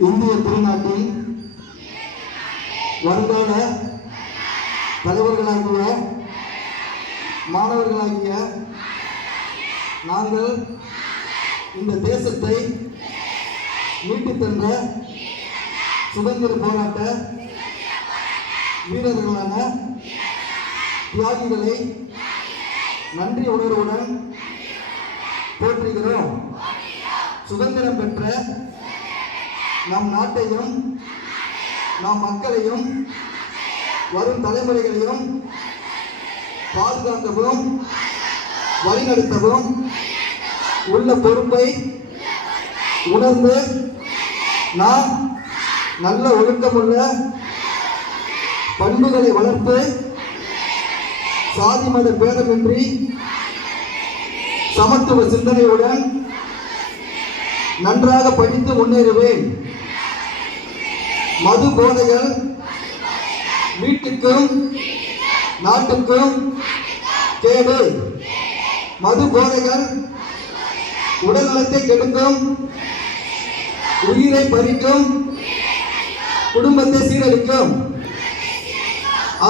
இந்திய திருநாட்டில் வருங்கால தலைவர்களாகிய மாணவர்களாகிய நாங்கள் இந்த தேசத்தை மீட்டுத் தந்த சுதந்திர போராட்ட வீரர்களான தியாகிகளை நன்றி உணர்வுடன் போற்றுகிறோம். சுதந்திரம் பெற்ற நம் நாட்டையும் நம் மக்களையும் வரும் தலைமுறைகளையும் பாதுகாக்கவும் வழிநடத்தவும் உள்ள பொறுப்பை உணர்ந்து நாம் நல்ல ஒழுக்கமுள்ள பண்புகளை வளர்த்து சாதி மத பேதமின்றி சமத்துவ சிந்தனையுடன் நன்றாக படித்து முன்னேறுவேன். மது போதைகள் வீட்டுக்கும் நாட்டுக்கும் கேடு. மது போதைகள் உடல்நலத்தை கெடுக்கும். உயிரை பறிக்கும். குடும்பத்தை சீரழிக்கும்.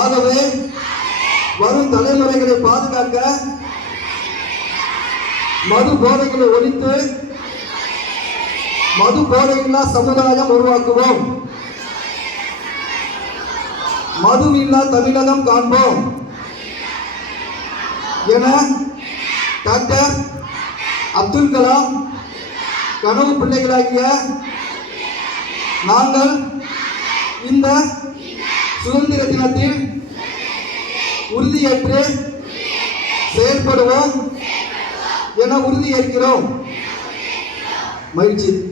ஆகவே வரும் தலைமுறைகளை பாதுகாக்க மது போதைகளை ஒழித்து மது போதையில்லா சமுதாயம் உருவாக்குவோம். மது இல்லா தமிழகம் காண்போம். என டாக்டர் அப்துல் கலாம் கனவு பிள்ளைகளாகிய நாங்கள் இந்த சுதந்திர தினத்தில் உறுதியேற்று செயல்படுவோம் என உறுதியேற்கிறோம். மகிழ்ச்சி.